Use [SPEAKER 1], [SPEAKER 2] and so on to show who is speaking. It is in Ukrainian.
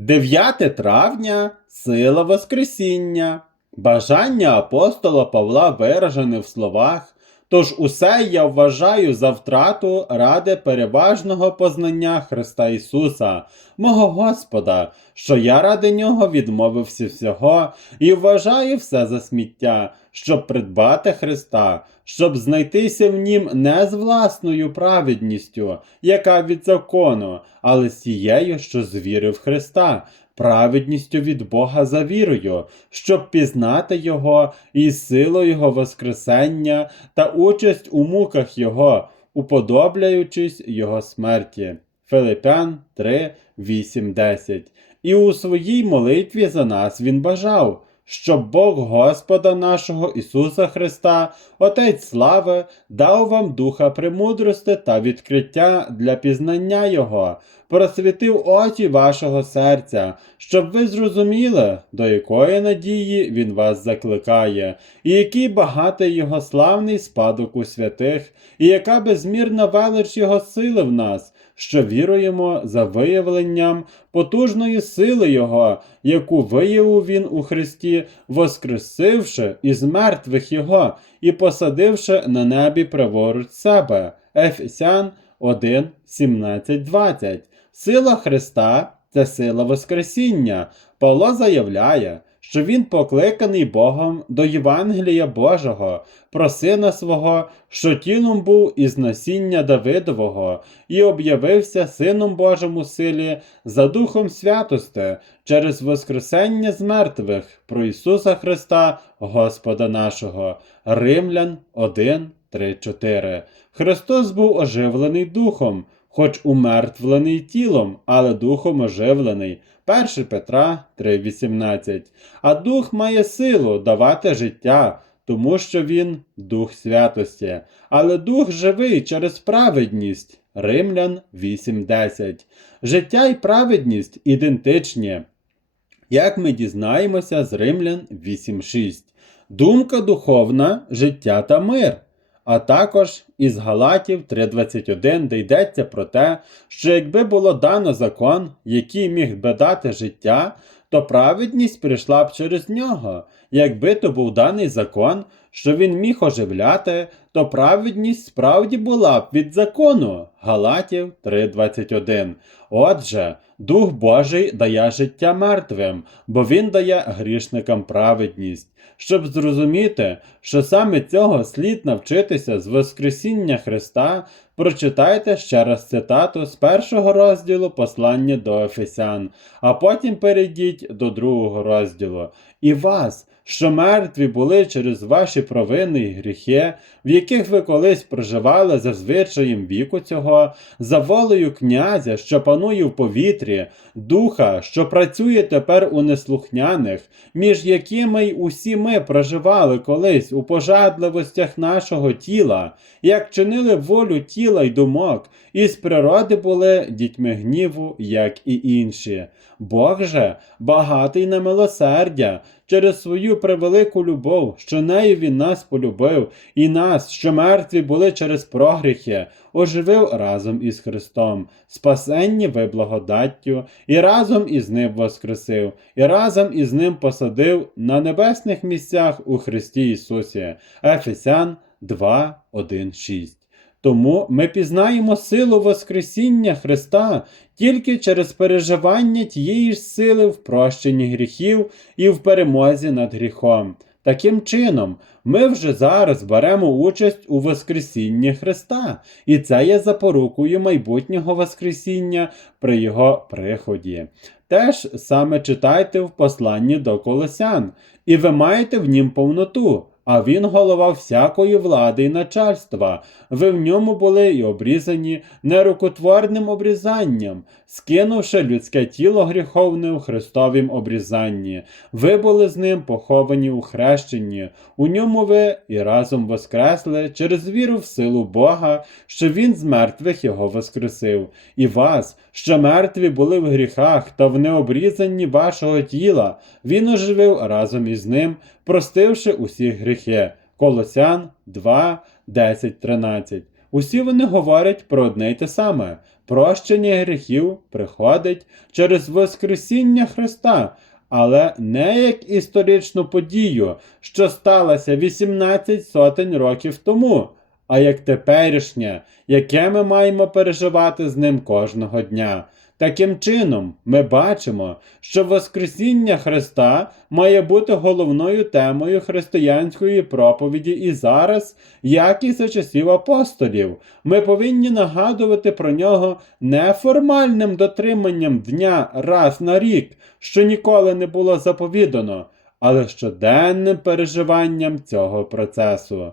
[SPEAKER 1] 9 травня сила Воскресіння. Бажання апостола Павла виражене в словах. Тож усе я вважаю за втрату ради переважного познання Христа Ісуса, мого Господа, що я ради Нього відмовився всього і вважаю все за сміття, щоб придбати Христа, щоб знайтися в нім не з власною праведністю, яка від закону, але з тією, що з віри в Христа, праведністю від Бога за вірою, щоб пізнати Його і силу Його Воскресення та участь у муках Його, уподобляючись Його смерті. Филипян 3, 8, 10. І у своїй молитві за нас він бажав, щоб Бог Господа нашого Ісуса Христа, Отець слави, дав вам духа премудрости та відкриття для пізнання Його, просвітив очі вашого серця, щоб ви зрозуміли, до якої надії Він вас закликає, і який багатий Його славний спадок у святих, і яка безмірна велич Його сили в нас, що віруємо за виявленням потужної сили Його, яку виявив Він у Христі, воскресивши із мертвих Його і посадивши на небі праворуч себе. Ефесян 1, 17, 20. Сила Христа це сила Воскресіння. Павло заявляє, що він покликаний Богом до Євангелія Божого, про сина свого, що тілом був із насіння Давидового, і об'явився Сином Божим у силі за Духом святости через Воскресення з мертвих про Ісуса Христа, Господа нашого. Римлян 1, 3, 4. Христос був оживлений духом, хоч умертвлений тілом, але духом оживлений. 1 Петра 3,18. А дух має силу давати життя, тому що він дух святості, але дух живий через праведність. Римлян 8.10. Життя і праведність ідентичні. Як ми дізнаємося з Римлян 8.6. Думка духовна, життя та мир. А також із Галатів 3.21, де йдеться про те, що якби було дано закон, який міг би дати життя, то праведність прийшла б через нього. Якби то був даний закон, що він міг оживляти, то праведність справді була б від закону. Галатів 3.21. Отже, Дух Божий дає життя мертвим, бо Він дає грішникам праведність. Щоб зрозуміти, що саме цього слід навчитися з Воскресіння Христа, прочитайте ще раз цитату з першого розділу послання до Ефесян, а потім перейдіть до другого розділу. І вас, що мертві були через ваші провини і гріхи, в яких ви колись проживали за звичаєм віку цього, за волею князя, що панує в повітрі, духа, що працює тепер у неслухняних, між якими й усі ми проживали колись у пожадливостях нашого тіла, як чинили волю тіла й думок, і природи були дітьми гніву, як і інші. Бог же багатий на милосердя через свою превелику любов, що нею він нас полюбив, і нас, що мертві були через прогріхи, оживив разом із Христом, спасенні ви благодаттю, і разом із Ним воскресив, і разом із Ним посадив на небесних місцях у Христі Ісусі. Ефесян 2, 1, 6. Тому ми пізнаємо силу Воскресіння Христа тільки через переживання тієї ж сили в прощенні гріхів і в перемозі над гріхом. Таким чином, ми вже зараз беремо участь у Воскресінні Христа, і це є запорукою майбутнього Воскресіння при Його приході. Теж саме читайте в посланні до Колосян, і ви маєте в нім повноту. А він голова всякої влади і начальства. Ви в ньому були й обрізані нерукотворним обрізанням, скинувши людське тіло гріховне у Христовім обрізанні. Ви були з ним поховані у хрещенні. У ньому ви і разом воскресли через віру в силу Бога, що Він з мертвих його воскресив, і вас, що мертві були в гріхах та в необрізанні вашого тіла, Він оживив разом із ним, простивши гріхи. Колосян 2, 10, 13. Усі вони говорять про одне й те саме: прощення гріхів приходить через Воскресіння Христа, але не як історичну подію, що сталася 18 сотень років тому, а як теперішнє, яке ми маємо переживати з ним кожного дня. Таким чином, ми бачимо, що Воскресіння Христа має бути головною темою християнської проповіді і зараз, як і за часів апостолів. Ми повинні нагадувати про нього не формальним дотриманням дня раз на рік, що ніколи не було заповідано, але щоденним переживанням цього процесу.